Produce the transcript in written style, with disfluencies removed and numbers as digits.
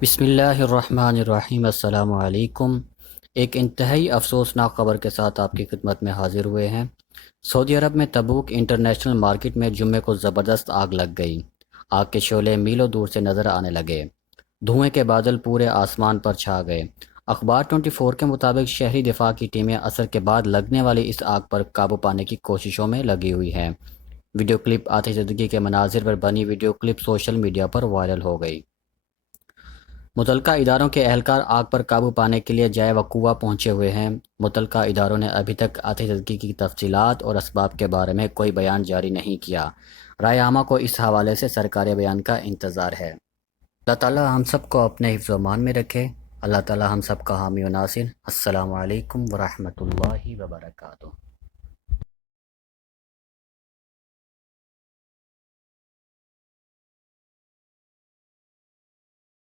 بسم اللہ الرحمن الرحیم۔ السلام علیکم۔ ایک انتہائی افسوسناک خبر کے ساتھ آپ کی خدمت میں حاضر ہوئے ہیں۔ سعودی عرب میں تبوک انٹرنیشنل مارکیٹ میں جمعے کو زبردست آگ لگ گئی۔ آگ کے شعلے میلوں دور سے نظر آنے لگے۔ دھوئیں کے بادل پورے آسمان پر چھا گئے۔ اخبار 24 کے مطابق شہری دفاع کی ٹیمیں عصر کے بعد لگنے والی اس آگ پر قابو پانے کی کوششوں میں لگی ہوئی ہیں۔ ویڈیو کلپ آتش زدگی کے مناظر پر بنی ویڈیو کلپ سوشل میڈیا پر وائرل ہو گئی۔ متعلقہ اداروں کے اہلکار آگ پر قابو پانے کے لیے جائے وقوع پہنچے ہوئے ہیں۔ متعلقہ اداروں نے ابھی تک آتش زدگی کی تفصیلات اور اسباب کے بارے میں کوئی بیان جاری نہیں کیا۔ رائے عامہ کو اس حوالے سے سرکاری بیان کا انتظار ہے۔ اللہ تعالی ہم سب کو اپنے حفظ و امان میں رکھے۔ اللہ تعالی ہم سب کا حامی و ناصر۔ السلام علیکم ورحمۃ اللہ وبرکاتہ۔